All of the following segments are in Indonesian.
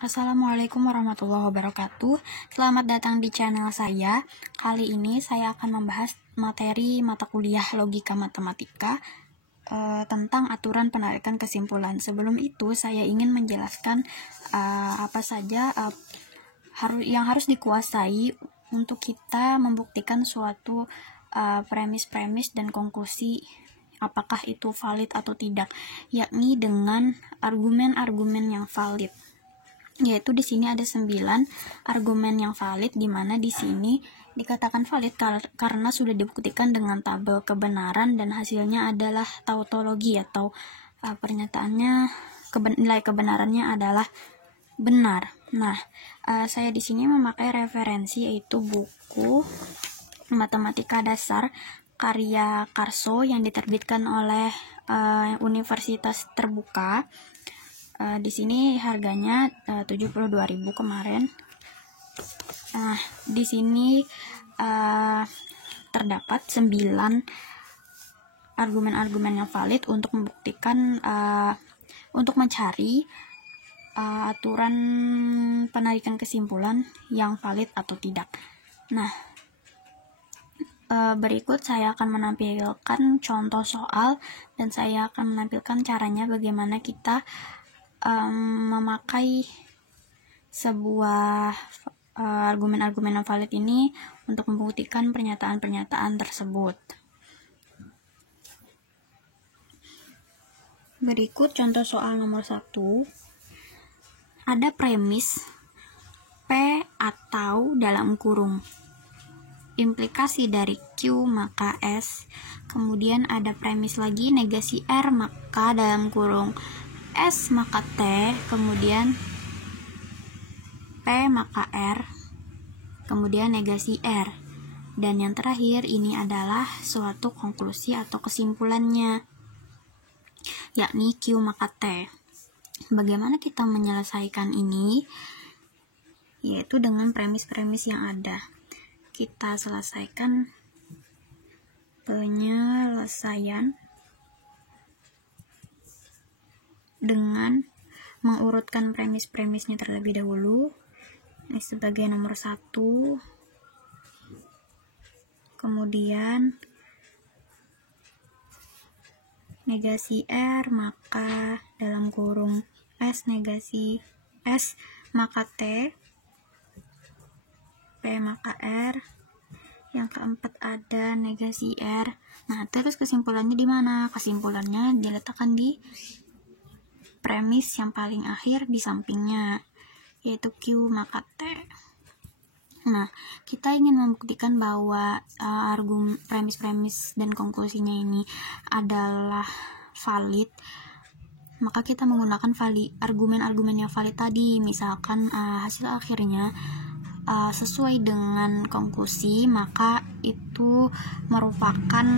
Assalamualaikum warahmatullahi wabarakatuh. Selamat datang di channel saya. Kali ini saya akan membahas materi mata kuliah logika matematika tentang aturan penarikan kesimpulan. Sebelum itu saya ingin menjelaskan apa saja yang harus dikuasai untuk kita membuktikan suatu premis-premis dan konklusi apakah itu valid atau tidak, yakni dengan argumen-argumen yang valid. Yaitu di sini ada 9 argumen yang valid, di mana di sini dikatakan valid karena sudah dibuktikan dengan tabel kebenaran dan hasilnya adalah tautologi atau pernyataannya nilai kebenarannya adalah benar. Nah, saya di sini memakai referensi yaitu buku Matematika Dasar karya Karso yang diterbitkan oleh Universitas Terbuka. Di sini harganya 72.000 kemarin. Nah, di sini terdapat 9 argumen-argumen yang valid untuk membuktikan untuk mencari aturan penarikan kesimpulan yang valid atau tidak. Nah, berikut saya akan menampilkan contoh soal dan saya akan menampilkan caranya bagaimana kita memakai sebuah argumen-argumen yang valid ini untuk membuktikan pernyataan-pernyataan tersebut. Berikut contoh soal nomor 1. Ada premis P atau dalam kurung implikasi dari Q maka S. Kemudian ada premis lagi negasi R maka dalam kurung S maka T, kemudian P maka R, kemudian negasi R. Dan yang terakhir ini adalah suatu konklusi atau kesimpulannya, yakni Q maka T. Bagaimana kita menyelesaikan ini? Yaitu dengan premis-premis yang ada. Kita selesaikan penyelesaian dengan mengurutkan premis-premisnya terlebih dahulu. Ini sebagai nomor 1, kemudian negasi R maka dalam kurung S negasi S maka T, P maka R. Yang keempat ada negasi R. Nah, terus kesimpulannya di mana? Kesimpulannya diletakkan di premis yang paling akhir di sampingnya, yaitu Q maka T. Nah, kita ingin membuktikan bahwa premis-premis dan konklusinya ini adalah valid, maka kita menggunakan argumen-argumen yang valid tadi. Misalkan hasil akhirnya sesuai dengan konklusi, maka itu merupakan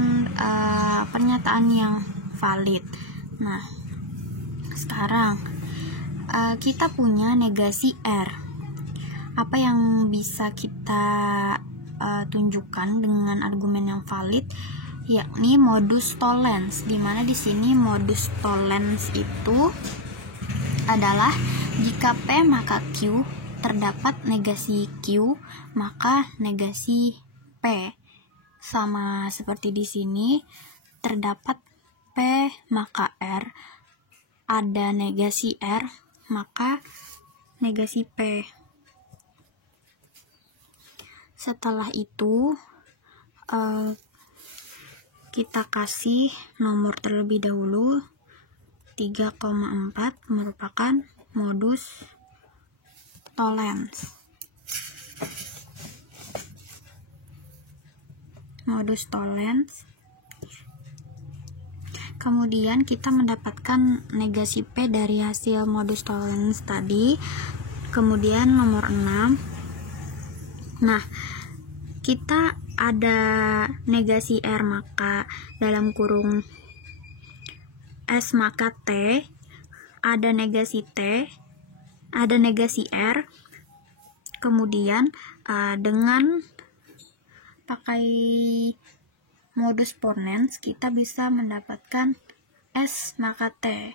pernyataan yang valid. Nah, sekarang kita punya negasi R. Apa yang bisa kita tunjukkan dengan argumen yang valid, yakni modus tollens, di mana di sini modus tollens itu adalah jika P maka Q terdapat negasi Q maka negasi P. Sama seperti di sini terdapat P maka R, ada negasi R maka negasi P. Setelah itu kita kasih nomor terlebih dahulu. 3,4 merupakan modus tollens. Modus tollens. Kemudian kita mendapatkan negasi P dari hasil modus tollens tadi. Kemudian nomor 6. Nah, kita ada negasi R maka dalam kurung S maka T, ada negasi T, ada negasi R. Kemudian dengan pakai modus ponens kita bisa mendapatkan S maka T.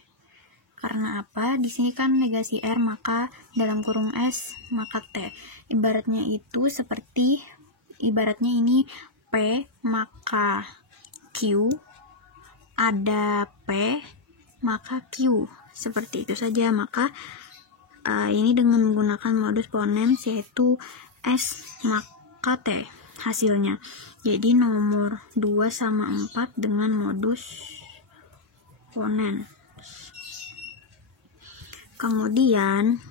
Karena apa? Di sini kan negasi R, maka dalam kurung S, maka T. Ibaratnya ini P, maka Q, ada P, maka Q. Seperti itu saja. Maka ini dengan menggunakan modus ponens, yaitu S, maka T hasilnya. Jadi nomor 2 sama 4 dengan modus ponens. Kemudian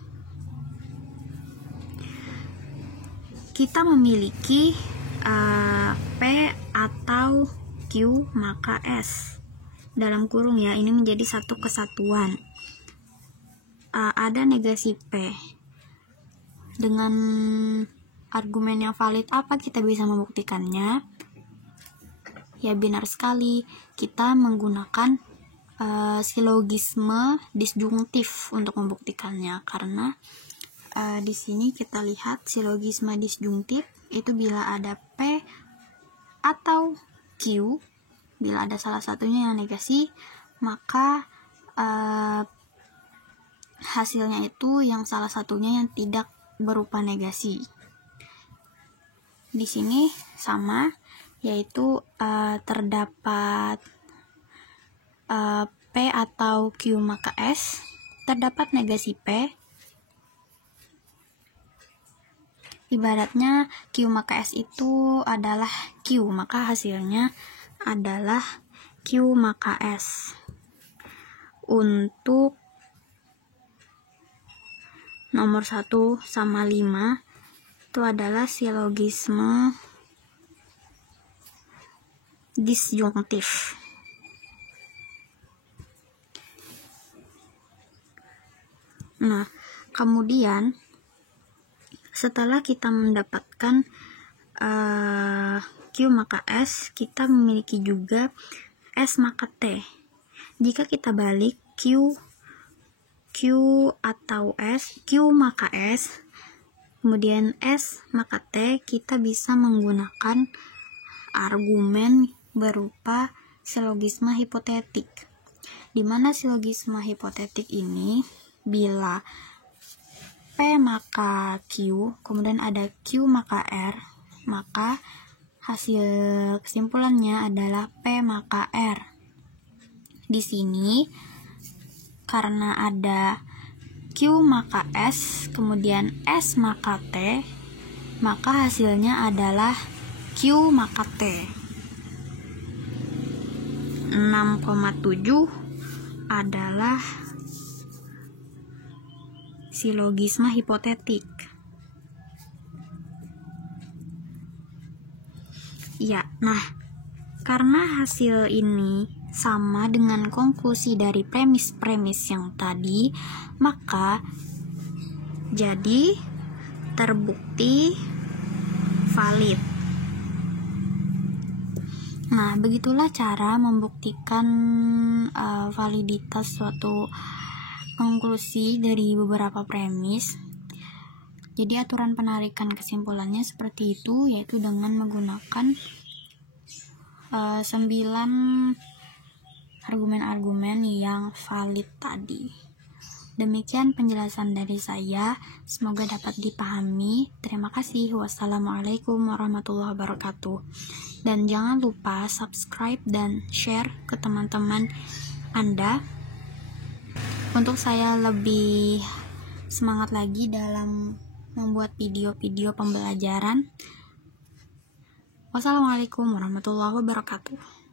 kita memiliki P atau Q maka S dalam kurung ya, ini menjadi satu kesatuan. Ada negasi P. Dengan argumen yang valid apa kita bisa membuktikannya? Ya benar sekali, kita menggunakan silogisme disjungtif untuk membuktikannya, karena di sini kita lihat silogisme disjungtif itu bila ada P atau Q, bila ada salah satunya yang negasi, maka hasilnya itu yang salah satunya yang tidak berupa negasi. Di sini sama, yaitu terdapat P atau Q maka S, terdapat negasi P. Ibaratnya Q maka S itu adalah Q, maka hasilnya adalah Q maka S. Untuk nomor 1 sama 5 itu adalah silogisme disjungtif. Nah, kemudian setelah kita mendapatkan Q maka S, kita memiliki juga S maka T. Jika kita balik Q atau S, Q maka S, kemudian S maka T, kita bisa menggunakan argumen berupa silogisme hipotetik. Di mana silogisme hipotetik ini, bila P maka Q, kemudian ada Q maka R, maka hasil kesimpulannya adalah P maka R. Di sini karena ada Q maka S, kemudian S maka T, maka hasilnya adalah Q maka T. 6,7 adalah silogisme hipotetik. Ya, nah, karena hasil ini sama dengan konklusi dari premis-premis yang tadi, maka jadi terbukti valid. Nah, begitulah cara membuktikan validitas suatu konklusi dari beberapa premis. Jadi aturan penarikan kesimpulannya seperti itu, yaitu dengan menggunakan 9 argumen-argumen yang valid tadi. Demikian penjelasan dari saya, semoga dapat dipahami. Terima kasih. Wassalamualaikum warahmatullahi wabarakatuh. Dan jangan lupa subscribe dan share ke teman-teman Anda untuk saya lebih semangat lagi dalam membuat video-video pembelajaran. Wassalamualaikum warahmatullahi wabarakatuh.